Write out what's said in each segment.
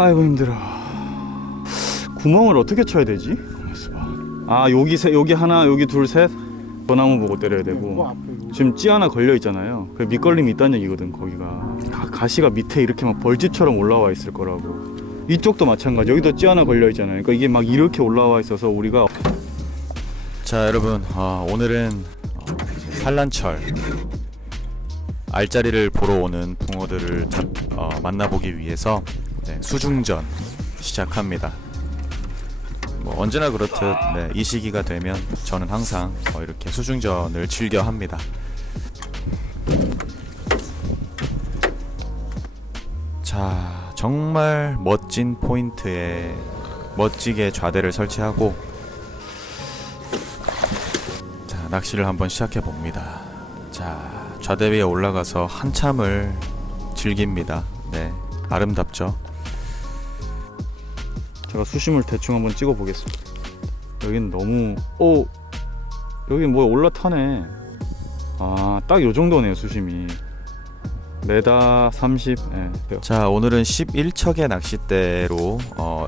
아이고 힘들어. 구멍을 어떻게 쳐야 되지? 아 여기 하나, 여기 둘, 셋. 저 나무 보고 때려야 되고. 지금 찌 하나 걸려 있잖아요. 그 밑걸림이 있다는 얘기거든. 거기가 가시가 밑에 이렇게 막 벌집처럼 올라와 있을 거라고. 이쪽도 마찬가지. 여기도 찌 하나 걸려 있잖아요. 그러니까 이게 막 이렇게 올라와 있어서 우리가. 자 여러분, 오늘은 산란철 알짜리를 보러 오는 붕어들을 만나보기 위해서 수중전 시작합니다. 뭐 언제나 그렇듯 이 시기가 되면 저는 항상 이렇게 수중전을 즐겨 합니다. 자, 정말 멋진 포인트에 멋지게 좌대를 설치하고 자, 낚시를 한번 시작해 봅니다. 자, 좌대 위에 올라가서 한참을 즐깁니다. 네, 아름답죠? 제가 수심을 대충 한번 찍어 보겠습니다. 여긴 너무 여긴 뭐야, 올라타네. 아, 딱 요 정도네요. 수심이 메다 30. 네. 자, 오늘은 11척의 낚싯대로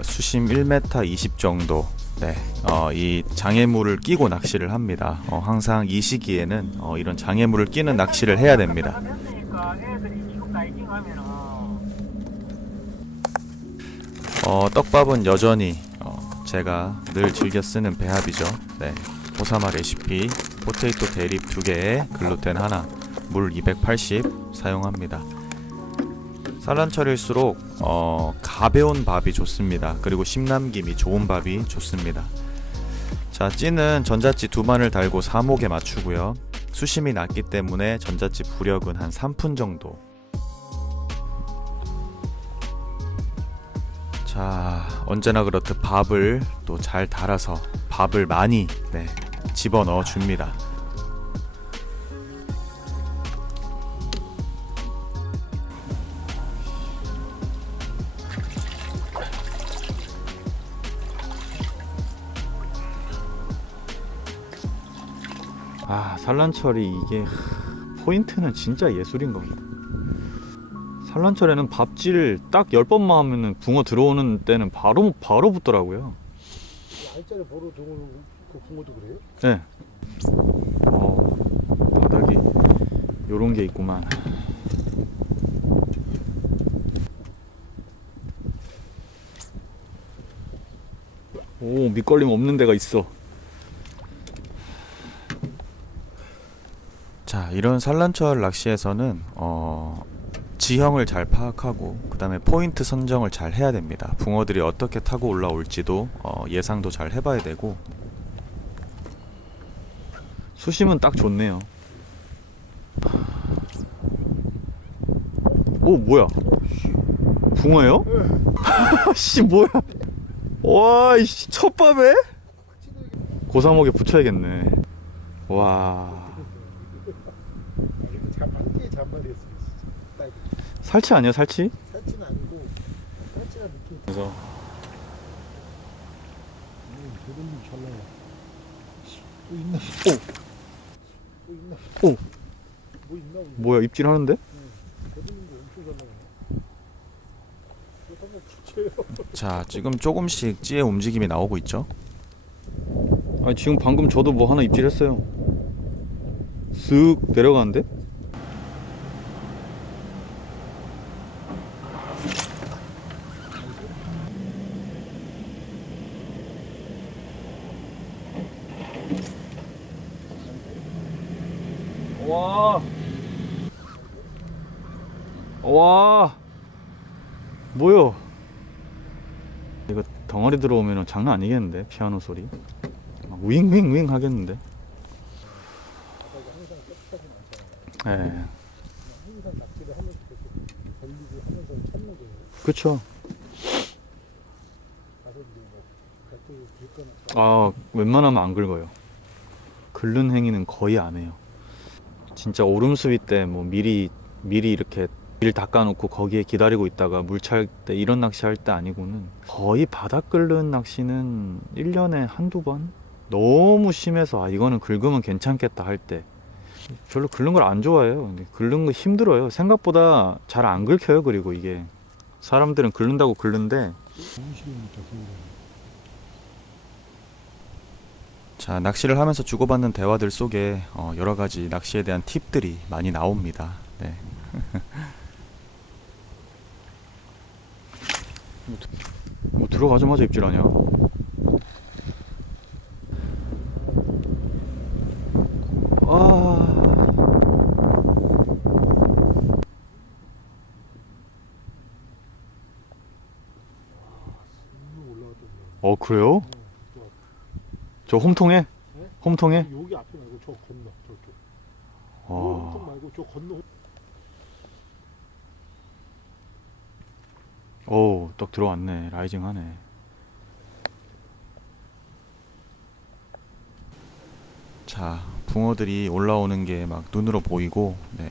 수심 1m 20 정도 이 장애물을 끼고 낚시를 합니다. 항상 이 시기에는 이런 장애물을 끼는 낚시를 해야 됩니다. 떡밥은 여전히 제가 늘 즐겨 쓰는 배합이죠. 호사마 레시피 포테이토 대립 2개에 글루텐 하나, 물 280 사용합니다. 산란철일수록 가벼운 밥이 좋습니다. 그리고 심남김이 좋은 밥이 좋습니다. 자, 찌는 전자찌 2마늘 달고 사목에 맞추고요. 수심이 낮기 때문에 전자찌 부력은 한 3푼 정도. 자, 언제나 그렇듯 밥을 또 잘 달아서 밥을 많이 집어넣어 줍니다. 아, 산란철이 이게 포인트는 진짜 예술인 겁니다. 산란철에는 밥질 딱 10번만 하면은 붕어 들어오는 때는 바로 붙더라고요. 알짜리 보러 들어오는 그 붕어도 그래요? 네. 바닥이 요런 게 있구만. 오, 밑걸림 없는 데가 있어. 자, 이런 산란철 낚시에서는 지형을 잘 파악하고 그 다음에 포인트 선정을 잘 해야 됩니다. 붕어들이 어떻게 타고 올라올지도 예상도 잘 해봐야 되고. 수심은 딱 좋네요. 오, 뭐야? 붕어예요? 씨, 뭐야? 와, 이씨, 첫밥에? 고사목에 붙여야겠네. 와. 잔말이었어요. 살치 아니야, 살치? 살치는 아니고 살치가 느낌. 그래서 조금은 잘 나와. 또 있나? 또 있나? 오. 뭐 있나? 보네. 뭐야, 입질 하는데? 거드는 거 엄청 잘 나와. 이거 한번 붙여요. 자, 지금 조금씩 찌의 움직임이 나오고 있죠. 아니, 지금 방금 저도 뭐 하나 입질했어요. 쓱 내려가는데? 와, 뭐요? 이거 덩어리 들어오면 장난 아니겠는데? 피아노 소리 막 윙윙윙 하겠는데? 예. 항상 낚시를 하면서 계속 걸리고 하면서 찾는 거예요. 그쵸. 가서 이제 뭐 갈등 긁거나. 아, 웬만하면 안 긁어요. 긁는 행위는 거의 안 해요. 진짜 오름수위 때 뭐 미리 이렇게 일 닦아놓고 거기에 기다리고 있다가 물 찰 때 이런 낚시할 때 아니고는 거의 바닥 끓는 낚시는 1년에 한두 번? 너무 심해서 아 이거는 긁으면 괜찮겠다 할 때 별로 긁는 걸 안 좋아해요. 근데 긁는 거 힘들어요. 생각보다 잘 안 긁혀요. 그리고 이게 사람들은 긁는다고 긁는데 너무 싫으니까 겨울에. 자, 낚시를 하면서 주고받는 대화들 속에 여러 가지 낚시에 대한 팁들이 많이 나옵니다. 네. 뭐 들어가자마자 입질하냐? 아. 쭉 올라갔던 그래요? 저 홈통에? 네? 홈통에? 여기 앞에 말고 저 건너 저쪽. 와. 홈통 말고 저 건너. 오, 딱 들어왔네. 라이징 하네. 자, 붕어들이 올라오는 게 막 눈으로 보이고 네,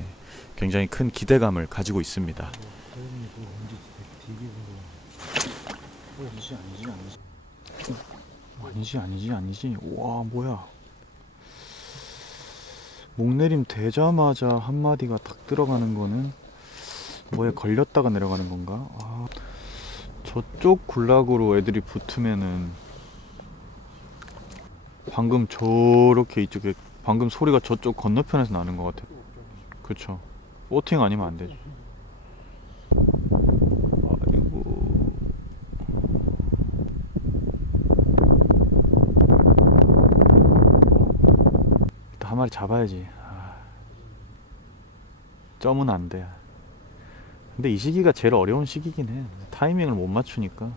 굉장히 큰 기대감을 가지고 있습니다. 대현이 그거 언제 되게 궁금해. 아니지. 와, 뭐야. 목내림 되자마자 한 마디가 탁 들어가는 거는 뭐에 걸렸다가 내려가는 건가? 아, 저쪽 굴락으로 애들이 붙으면은 방금 저렇게 이쪽에 방금 소리가 저쪽 건너편에서 나는 것 같아요. 그쵸. 보팅 아니면 안 되죠. 아이고. 일단 한 마리 잡아야지. 점은 안 돼. 근데 이 시기가 제일 어려운 시기긴 해. 타이밍을 못 맞추니까.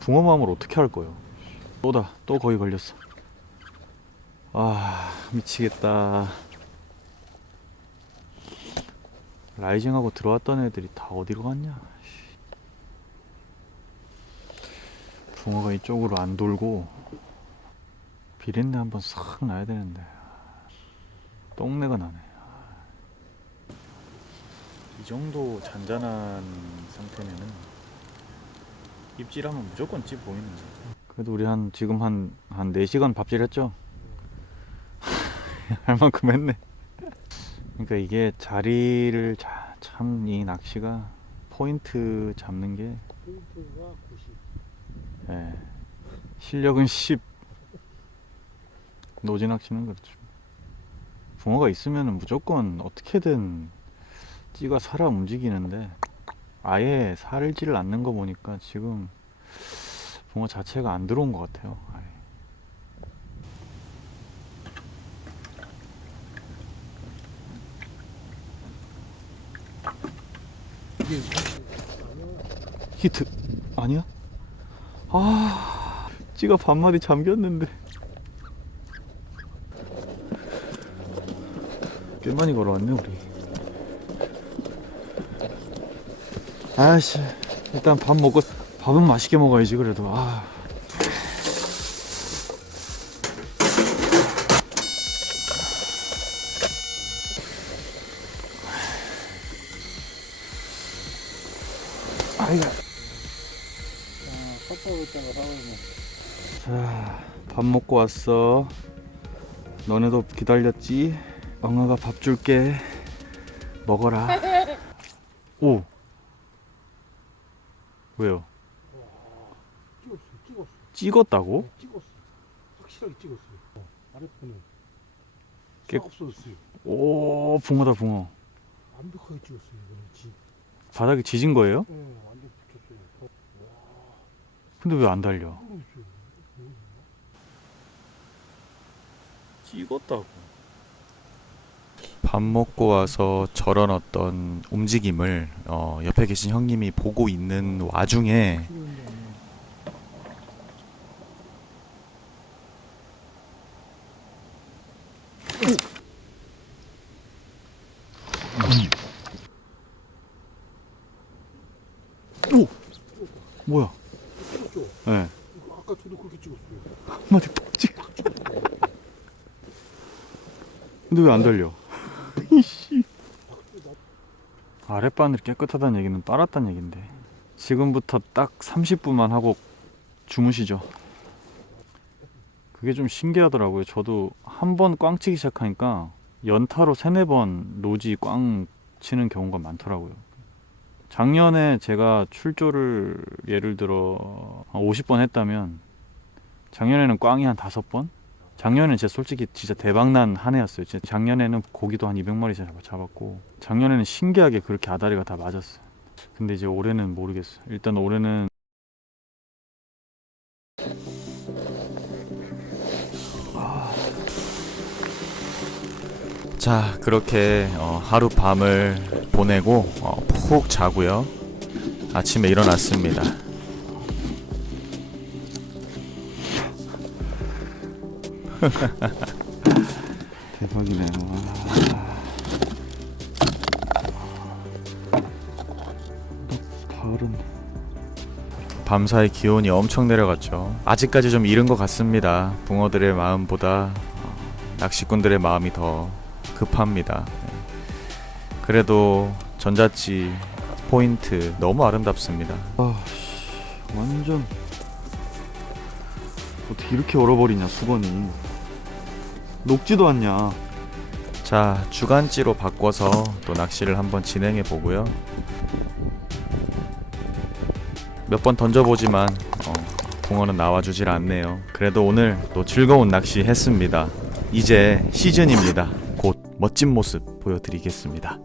붕어 마음을 어떻게 할 거예요? 또다. 또 거기 걸렸어. 아, 미치겠다. 라이징하고 들어왔던 애들이 다 어디로 갔냐? 붕어가 이쪽으로 안 돌고 비린내 한번 싹 나야 되는데 똥내가 나네. 이 정도 잔잔한 상태면은 입질하면 무조건 찌 보이는 거야. 그래도 우리 지금 한 4시간 밥질 했죠? 할 만큼 했네. 그러니까 이게 자리를 참 이 낚시가 포인트 잡는 게 포인트가 90. 예, 실력은 10. 노지 낚시는 그렇죠. 붕어가 있으면 무조건 어떻게든 찌가 살아 움직이는데 아예 살지를 않는 거 보니까 지금 붕어 자체가 안 들어온 것 같아요. 아예. 이게 히트 아니야? 아, 찌가 반마디 잠겼는데 꽤 많이 걸어왔네 우리. 아씨, 일단 밥은 맛있게 먹어야지 그래도. 아. 아이가. 컵밥에다가 사오면. 자, 밥 먹고 왔어. 너네도 기다렸지? 엉아가 밥 줄게. 먹어라. 오. 왜요? 찍었어. 찍었다고? 찍었어. 확실하게 찍었어요. 아랫부는 깨- 싹 없어졌어요. 오, 붕어다 붕어. 완벽하게 찍었어요. 이거는 바닥에 지진 거예요? 완전 붙였어요. 근데 왜 안 달려? 모르겠어요. 찍었다고. 밥 먹고 와서 저런 어떤 움직임을 옆에 계신 형님이 보고 있는 와중에 오! 뭐야? 찍었죠? 예. 네. 아까 저도 그렇게 찍었어요. 한마디 푹 찍. 근데 왜 안 달려? 이씨. 아랫바늘이 깨끗하다는 얘기는 빨았다는 얘긴데 지금부터 딱 30분만 하고 주무시죠. 그게 좀 신기하더라고요. 저도 한 번 꽝 치기 시작하니까 연타로 3-4번 노지 꽝 치는 경우가 많더라고요. 작년에 제가 출조를 예를 들어 한 50번 했다면 작년에는 꽝이 한 5번? 작년에는 진짜 솔직히 진짜 대박난 한 해였어요. 진짜 작년에는 고기도 한 200마리 잡았고 작년에는 신기하게 그렇게 아다리가 다 맞았어요. 근데 이제 올해는 모르겠어요. 일단 올해는 자, 그렇게 하루 밤을 보내고 푹 자고요. 아침에 일어났습니다. 대박이네. 가을은 밤사이 기온이 엄청 내려갔죠. 아직까지 좀 이른 것 같습니다. 붕어들의 마음보다 낚시꾼들의 마음이 더 급합니다. 그래도 전자찌 포인트 너무 아름답습니다. 완전 어떻게 이렇게 얼어버리냐 수건이. 녹지도 않냐. 자, 주간찌로 바꿔서 또 낚시를 한번 진행해 보고요. 몇 번 던져보지만 붕어는 나와주질 않네요. 그래도 오늘 또 즐거운 낚시 했습니다. 이제 시즌입니다. 곧 멋진 모습 보여드리겠습니다.